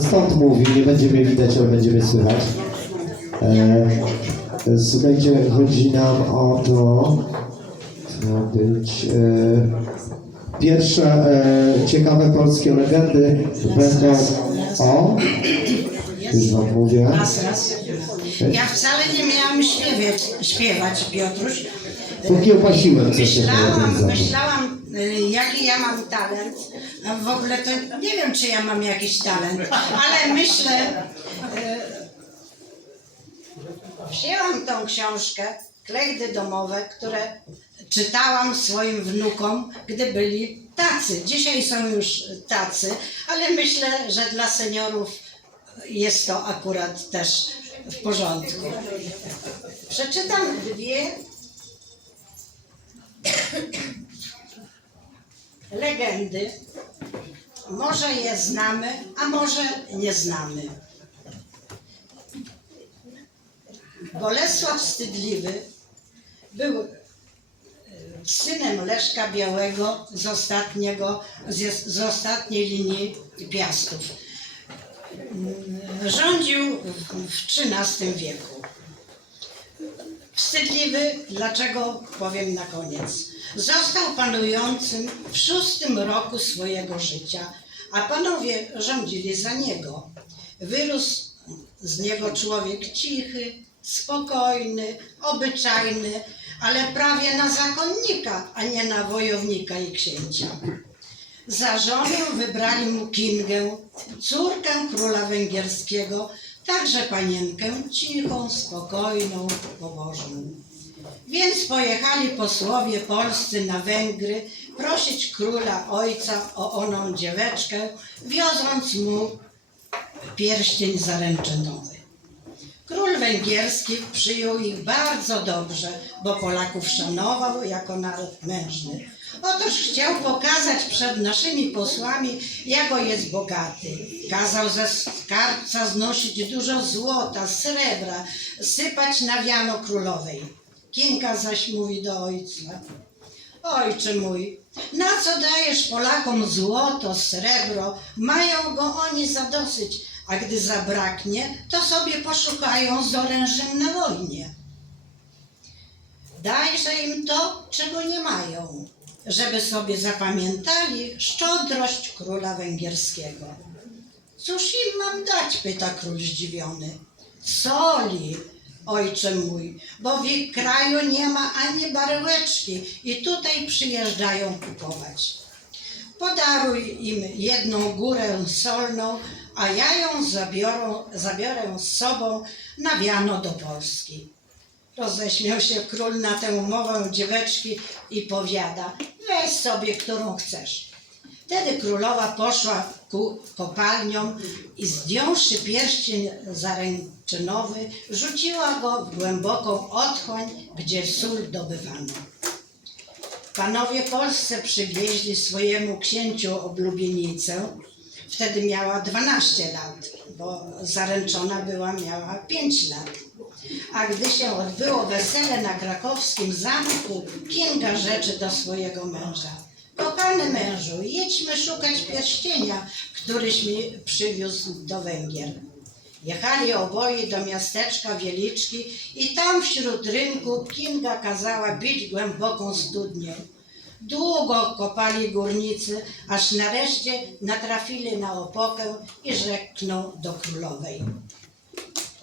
Stąd mówi, nie będziemy widać, ale będziemy słychać. E, słuchajcie, chodzi nam o to, ma być, e, pierwsze e, ciekawe polskie legendy będą o, już wam mówię, Raz, raz. Ja wcale nie miałam śpiewać, śpiewać Piotruś. Pokiełbasiłem co się Myślałam, myślałam, y, jaki ja mam talent. A w ogóle to nie wiem, czy ja mam jakiś talent, ale myślę. y, Wzięłam tą książkę, klejdy domowe, które czytałam swoim wnukom, gdy byli tacy. Dzisiaj są już tacy, ale myślę, że dla seniorów jest to akurat też w porządku. Przeczytam dwie legendy. Może je znamy, a może nie znamy. Bolesław Wstydliwy był e, synem Leszka Białego z, ostatniego, z, z ostatniej linii Piastów. Mm, Rządził w, w XIII wieku. Wstydliwy, dlaczego powiem na koniec. Został panującym w szóstym roku swojego życia, a panowie rządzili za niego. Wyrósł z niego człowiek cichy, spokojny, obyczajny, ale prawie na zakonnika, a nie na wojownika i księcia. Za żonę wybrali mu Kingę, córkę króla węgierskiego, także panienkę cichą, spokojną, pobożną. Więc pojechali posłowie polscy na Węgry prosić króla ojca o oną dzieweczkę, wioząc mu pierścień zaręczynowy. Król węgierski przyjął ich bardzo dobrze, bo Polaków szanował jako naród mężny. Otóż chciał pokazać przed naszymi posłami, jako jest bogaty. Kazał ze skarbca znosić dużo złota, srebra, sypać na wiano królowej. Kinka zaś mówi do ojca. Ojcze mój, na co dajesz Polakom złoto, srebro? Mają go oni za dosyć, a gdy zabraknie, to sobie poszukają z orężem na wojnie. Dajże im to, czego nie mają, żeby sobie zapamiętali szczodrość króla węgierskiego. Cóż im mam dać? pyta król zdziwiony. Soli, ojcze mój, bo w ich kraju nie ma ani baryłeczki i tutaj przyjeżdżają kupować. Podaruj im jedną górę solną, a ja ją zabiorą, zabiorę z sobą na wiano do Polski. Roześmiał się król na tę umowę dzieweczki i powiada, weź sobie, którą chcesz. Wtedy królowa poszła ku kopalniom i zdjąwszy pierścień zaręczynowy, rzuciła go w głęboką otchłań, gdzie sól dobywano. Panowie polscy przywieźli swojemu księciu oblubienicę. Wtedy miała 12 lat, bo zaręczona była, miała 5 lat. A gdy się odbyło wesele na krakowskim zamku, Kinga rzeczy do swojego męża. Kochany mężu, jedźmy szukać pierścienia, któryś mi przywiózł do Węgier. Jechali oboje do miasteczka Wieliczki i tam wśród rynku Kinga kazała bić głęboką studnię. Długo kopali górnicy, aż nareszcie natrafili na opokę i rzekną do królowej.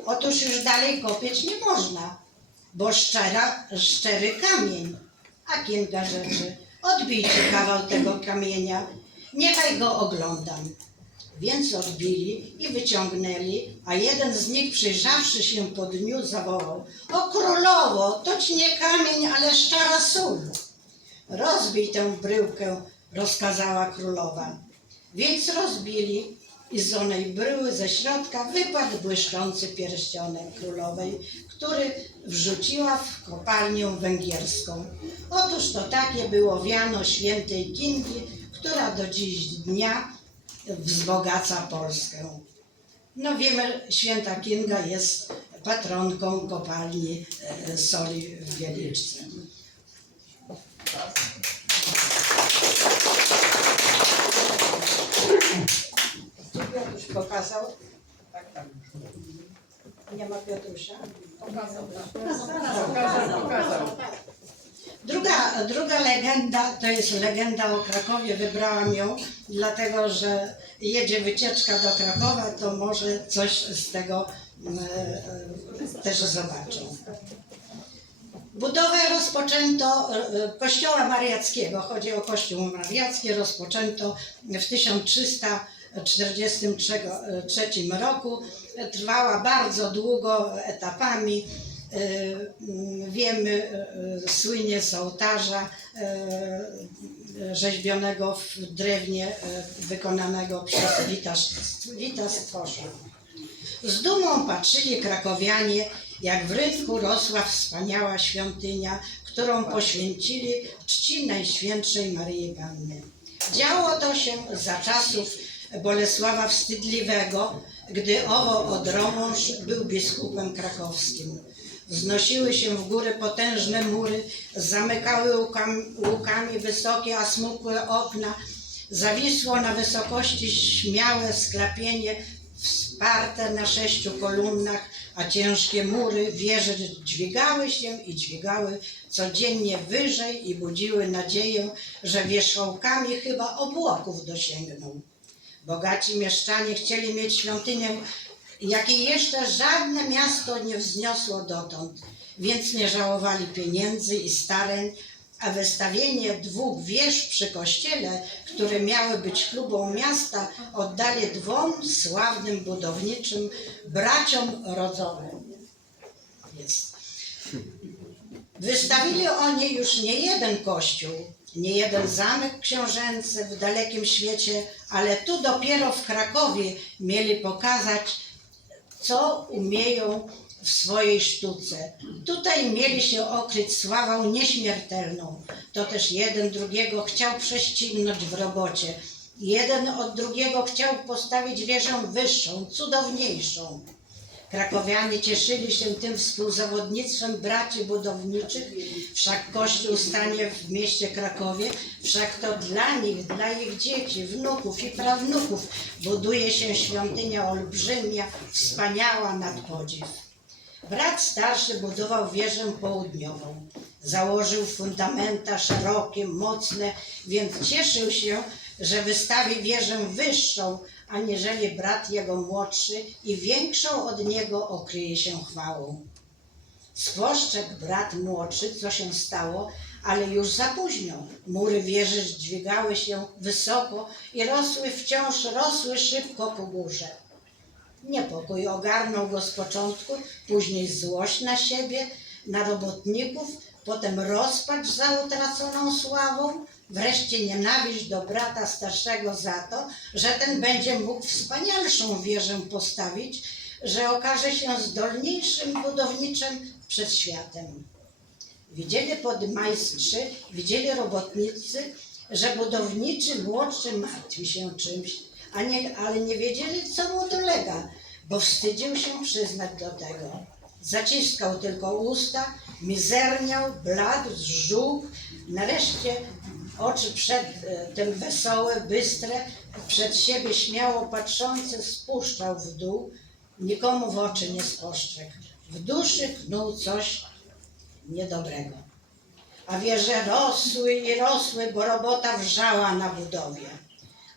Otóż już dalej kopieć nie można, bo szczera, szczery kamień. A Kinga rzeczy, odbijcie kawał tego kamienia, niechaj go oglądam. Więc odbili i wyciągnęli, a jeden z nich przyjrzawszy się po dniu zawołał O królowo, toć nie kamień, ale szczara sól. Rozbij tę bryłkę, rozkazała królowa. Więc rozbili i z onej bryły ze środka wypadł błyszczący pierścionek królowej, który wrzuciła w kopalnię węgierską. Otóż to takie było wiano świętej Kingi, która do dziś dnia wzbogaca Polskę. No wiemy, święta Kinga jest patronką kopalni e, soli w Wieliczce. Piotruś pokazał. Tak, tak. Nie ma Piotrusia? Druga, druga legenda to jest legenda o Krakowie. Wybrałam ją, dlatego że jedzie wycieczka do Krakowa, to może coś z tego mm, e, też zobaczą. Budowę rozpoczęto e, e, kościoła mariackiego, chodzi o kościół mariacki, rozpoczęto w 1343 roku. Trwała bardzo długo etapami. E, mm, Wiemy, słynie z ołtarza rzeźbionego w drewnie wykonanego przez Wita Stworza. Z dumą patrzyli krakowianie, jak w rynku rosła wspaniała świątynia, którą poświęcili czci Najświętszej Maryi Panny. Działo to się za czasów Bolesława Wstydliwego, gdy owo Odromąż był biskupem krakowskim. Wznosiły się w górę potężne mury, zamykały łukami, łukami wysokie, a smukłe okna, zawisło na wysokości śmiałe sklapienie wsparte na sześciu kolumnach, a ciężkie mury wieże dźwigały się i dźwigały codziennie wyżej i budziły nadzieję, że wierzchołkami chyba obłoków dosięgną. Bogaci mieszczanie chcieli mieć świątynię, jakiej jeszcze żadne miasto nie wzniosło dotąd, więc nie żałowali pieniędzy i starań, a wystawienie dwóch wież przy kościele, które miały być klubą miasta, oddali dwom sławnym budowniczym braciom rodzowym. Jest. Wystawili oni już nie jeden kościół, nie jeden zamek książęcy w dalekim świecie, ale tu dopiero w Krakowie mieli pokazać, co umieją w swojej sztuce. Tutaj mieli się okryć sławą nieśmiertelną. To też jeden drugiego chciał prześcignąć w robocie. Jeden od drugiego chciał postawić wieżę wyższą, cudowniejszą. Krakowianie cieszyli się tym współzawodnictwem braci budowniczych, wszak kościół stanie w mieście Krakowie, wszak to dla nich, dla ich dzieci, wnuków i prawnuków buduje się świątynia olbrzymia, wspaniała nad podziw. Brat starszy budował wieżę południową. Założył fundamenta szerokie, mocne, więc cieszył się, że wystawi wieżę wyższą, aniżeli brat jego młodszy i większą od niego okryje się chwałą. Spostrzegł brat młodszy, co się stało, ale już za późno. Mury wieży dźwigały się wysoko i rosły wciąż, rosły szybko ku górze. Niepokój ogarnął go z początku, później złość na siebie, na robotników, potem rozpacz za utraconą sławą, wreszcie nienawiść do brata starszego za to, że ten będzie mógł wspanialszą wieżę postawić, że okaże się zdolniejszym budowniczym przed światem. Widzieli podmajstrzy, widzieli robotnicy, że budowniczy młodszy martwi się czymś, a nie, ale nie wiedzieli, co mu dolega, bo wstydził się przyznać do tego. Zaciskał tylko usta, mizerniał, bladł, zżółkł, nareszcie oczy przed e, tym wesołe, bystre, przed siebie śmiało patrzące spuszczał w dół, nikomu w oczy nie spostrzegł. W duszy knuł coś niedobrego. A wieże rosły i rosły, bo robota wrzała na budowie.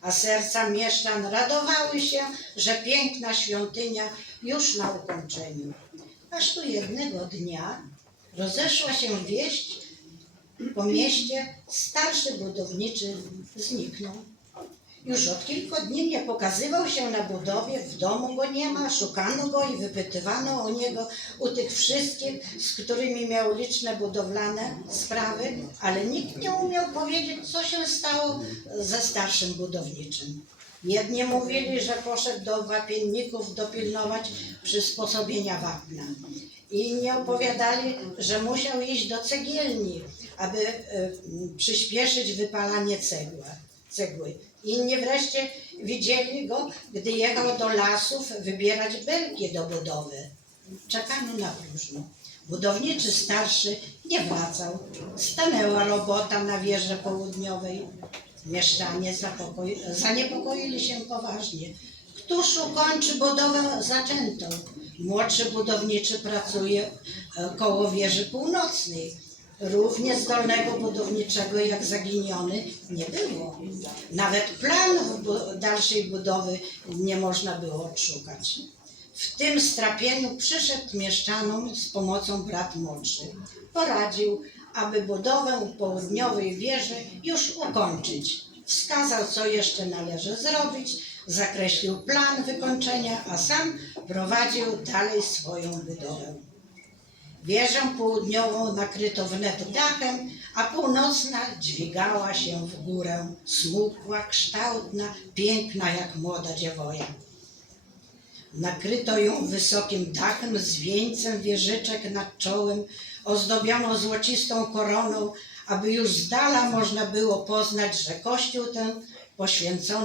A serca mieszczan radowały się, że piękna świątynia już na ukończeniu. Aż tu jednego dnia rozeszła się wieść po mieście, starszy budowniczy zniknął. Już od kilku dni nie pokazywał się na budowie, w domu go nie ma, szukano go i wypytywano o niego u tych wszystkich, z którymi miał liczne budowlane sprawy, ale nikt nie umiał powiedzieć, co się stało ze starszym budowniczym. Jedni mówili, że poszedł do wapienników dopilnować przysposobienia wapna. Inni opowiadali, że musiał iść do cegielni, aby e, przyspieszyć wypalanie cegła, cegły. Inni wreszcie widzieli go, gdy jechał do lasów wybierać belki do budowy. Czekano na próżno. Budowniczy starszy nie wracał. Stanęła robota na wieży południowej. Mieszczanie zaniepokoili się poważnie. Tuż ukończy budowę zaczętą. Młodszy budowniczy pracuje e, koło wieży północnej. Równie zdolnego budowniczego jak zaginiony nie było. Nawet planów dalszej budowy nie można było odszukać. W tym strapieniu przyszedł mieszczanom z pomocą brat młodszy. Poradził, aby budowę południowej wieży już ukończyć. Wskazał, co jeszcze należy zrobić, zakreślił plan wykończenia, a sam prowadził dalej swoją budowę. Wieżę południową nakryto wnet dachem, a północna dźwigała się w górę, smukła, kształtna, piękna jak młoda dziewoja. Nakryto ją wysokim dachem z wieńcem wieżyczek nad czołem, ozdobiono złocistą koroną, aby już z dala można było poznać, że kościół ten poświęcony